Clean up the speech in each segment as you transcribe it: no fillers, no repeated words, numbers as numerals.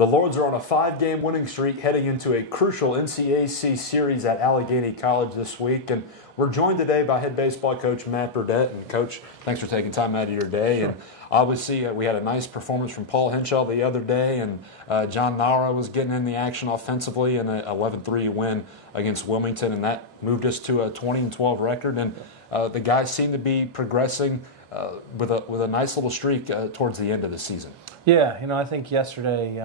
The Lords are on a 5-game winning streak heading into a crucial NCAC series at Allegheny College this week. And we're joined today by head baseball coach Matt Burdette. And, Coach, thanks for taking time out of your day. Sure. And obviously, we had a nice performance from Paul Henshaw the other day. And John Nara was getting in the action offensively in an 11-3 win against Wilmington. And that moved us to a 20-12 record. And the guys seem to be progressing with a nice little streak towards the end of the season. Yeah, I think yesterday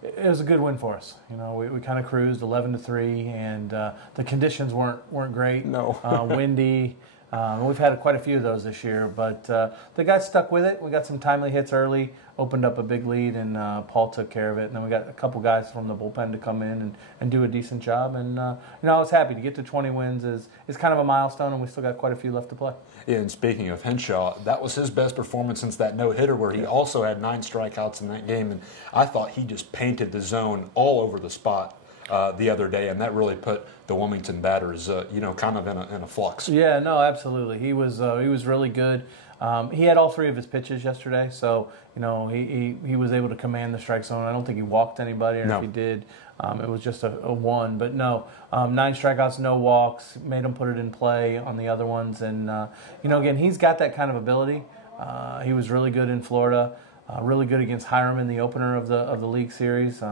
it was a good win for us. We kind of cruised 11-3, and the conditions weren't great. No, windy. We've had quite a few of those this year, but the guys stuck with it. We got some timely hits early, opened up a big lead, and Paul took care of it. And then we got a couple guys from the bullpen to come in and do a decent job. And I was happy to get to 20 wins is kind of a milestone, and we still got quite a few left to play. Yeah, and speaking of Henshaw, that was his best performance since that no-hitter where he also had 9 strikeouts in that game. And I thought he just painted the zone all over the spot the other day, and that really put the Wilmington batters, kind of in a flux. Yeah, no, absolutely. He was really good. He had all 3 of his pitches yesterday, so he was able to command the strike zone. I don't think he walked anybody, or if he did, it was just a 1. But no, 9 strikeouts, no walks, made him put it in play on the other ones. And again, he's got that kind of ability. He was really good in Florida, really good against Hiram in the opener of the league series.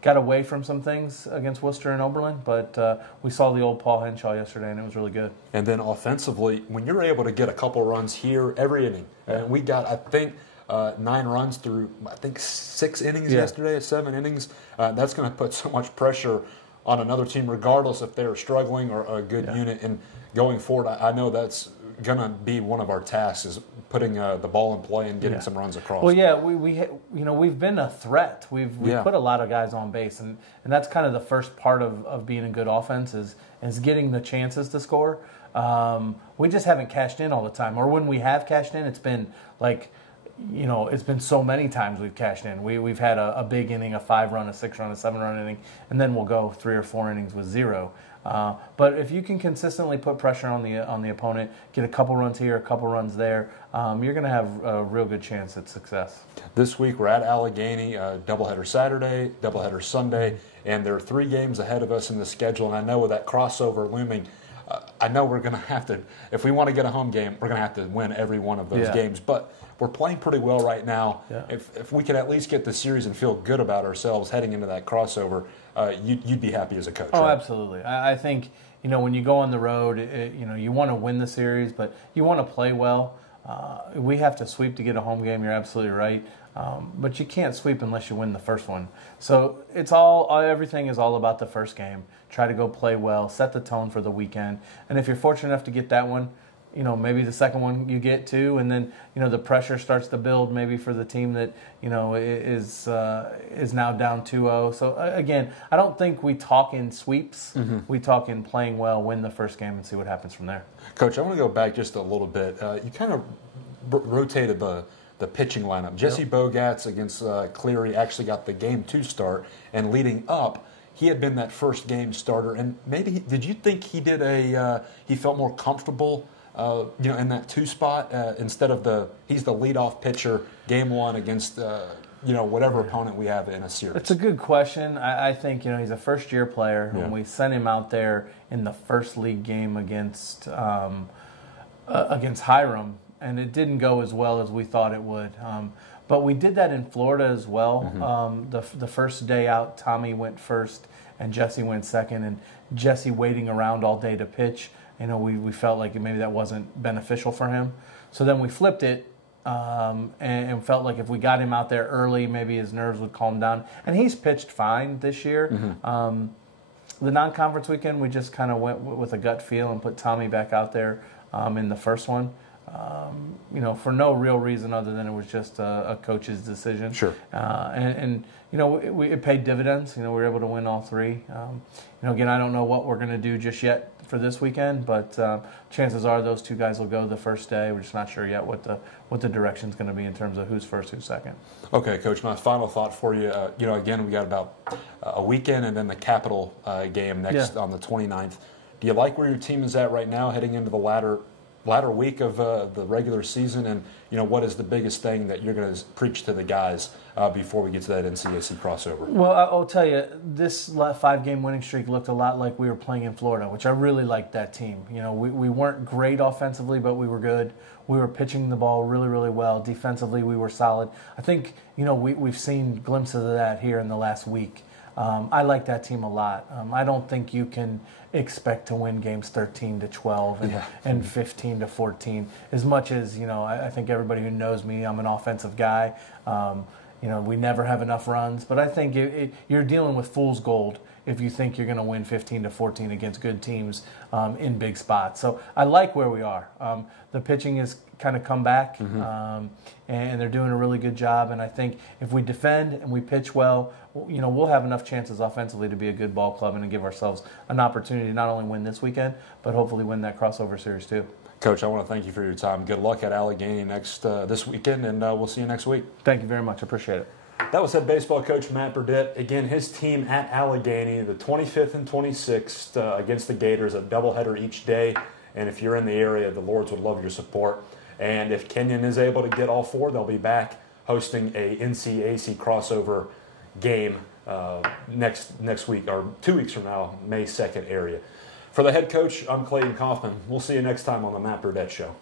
Got away from some things against Worcester and Oberlin, but we saw the old Paul Henshaw yesterday, and it was really good. And then offensively, when you're able to get a couple runs here every inning, and we got, I think, 9 runs through, 6 innings yesterday, 7 innings, that's going to put so much pressure on another team, regardless if they're struggling or a good unit. And going forward, I know that's going to be one of our tasks, is putting the ball in play and getting some runs across. Well, yeah, we've been a threat. We've put a lot of guys on base, and that's kind of the first part of being a good offense is getting the chances to score. We just haven't cashed in all the time, or when we have cashed in, it's been like, it's been so many times we've cashed in. We've had a big inning, a 5-run, a 6-run, a 7-run inning, and then we'll go 3 or 4 innings with 0. But if you can consistently put pressure on the opponent, get a couple runs here, a couple runs there, you're going to have a real good chance at success. This week we're at Allegheny, doubleheader Saturday, doubleheader Sunday, and there are 3 games ahead of us in the schedule. And I know with that crossover looming, I know we're going to have to, if we want to get a home game, we're going to have to win every one of those games. But we're playing pretty well right now. Yeah. If we can at least get the series and feel good about ourselves heading into that crossover, you'd be happy as a coach. Oh, right? Absolutely. I think, when you go on the road, you want to win the series, but you want to play well. We have to sweep to get a home game. You're absolutely right. But you can't sweep unless you win the first one. So everything is all about the first game. Try to go play well, set the tone for the weekend. And if you're fortunate enough to get that one, maybe the second one you get too, and then the pressure starts to build maybe for the team that is now down 2-0. So again, I don't think we talk in sweeps. Mm-hmm. We talk in playing well, win the first game, and see what happens from there. Coach, I want to go back just a little bit. You kind of rotated the pitching lineup. Jesse Bogatz against Cleary actually got the game 2 start, and leading up, he had been that first game starter. And maybe did you think he did he felt more comfortable? In that 2 spot instead of he's the leadoff pitcher game 1 against whatever opponent we have in a series. It's a good question. I think he's a first-year player. When we sent him out there in the first league game against Hiram, and it didn't go as well as we thought it would. But we did that in Florida as well. Mm-hmm. The first day out, Tommy went first and Jesse went second, and Jesse waiting around all day to pitch. We felt like maybe that wasn't beneficial for him. So then we flipped it and felt like if we got him out there early, maybe his nerves would calm down. And he's pitched fine this year. Mm-hmm. The non-conference weekend, we just kind of went with a gut feel and put Tommy back out there in the first one. For no real reason other than it was just a coach's decision. Sure. It paid dividends. We were able to win all 3. Again, I don't know what we're going to do just yet for this weekend, but chances are those 2 guys will go the first day. We're just not sure yet what the direction's going to be in terms of who's first, who's second. Okay, Coach, my final thought for you, again, we got about a weekend and then the Capital game next on the 29th. Do you like where your team is at right now heading into the latter latter week of the regular season, and what is the biggest thing that you're going to preach to the guys before we get to that NCAC crossover? Well, I'll tell you, this 5-game winning streak looked a lot like we were playing in Florida, which I really liked that team. We weren't great offensively, but we were good. We were pitching the ball really, really well. Defensively, we were solid. I think we've seen glimpses of that here in the last week. I like that team a lot. I don't think you can expect to win games 13-12 and 15-14. As much as I think everybody who knows me, I'm an offensive guy. We never have enough runs, but I think you're dealing with fool's gold if you think you're going to win 15-14 against good teams in big spots. So I like where we are. The pitching has kind of come back, and they're doing a really good job. And I think if we defend and we pitch well, we'll have enough chances offensively to be a good ball club and to give ourselves an opportunity to not only win this weekend, but hopefully win that crossover series too. Coach, I want to thank you for your time. Good luck at Allegheny this weekend, and we'll see you next week. Thank you very much. I appreciate it. That was head baseball coach Matt Burdette. Again, his team at Allegheny, the 25th and 26th against the Gators, a doubleheader each day. And if you're in the area, the Lords would love your support. And if Kenyon is able to get all 4, they'll be back hosting a NCAC crossover game next week, or 2 weeks from now, May 2nd area. For the head coach, I'm Clayton Kaufman. We'll see you next time on the Matt Burdette Show.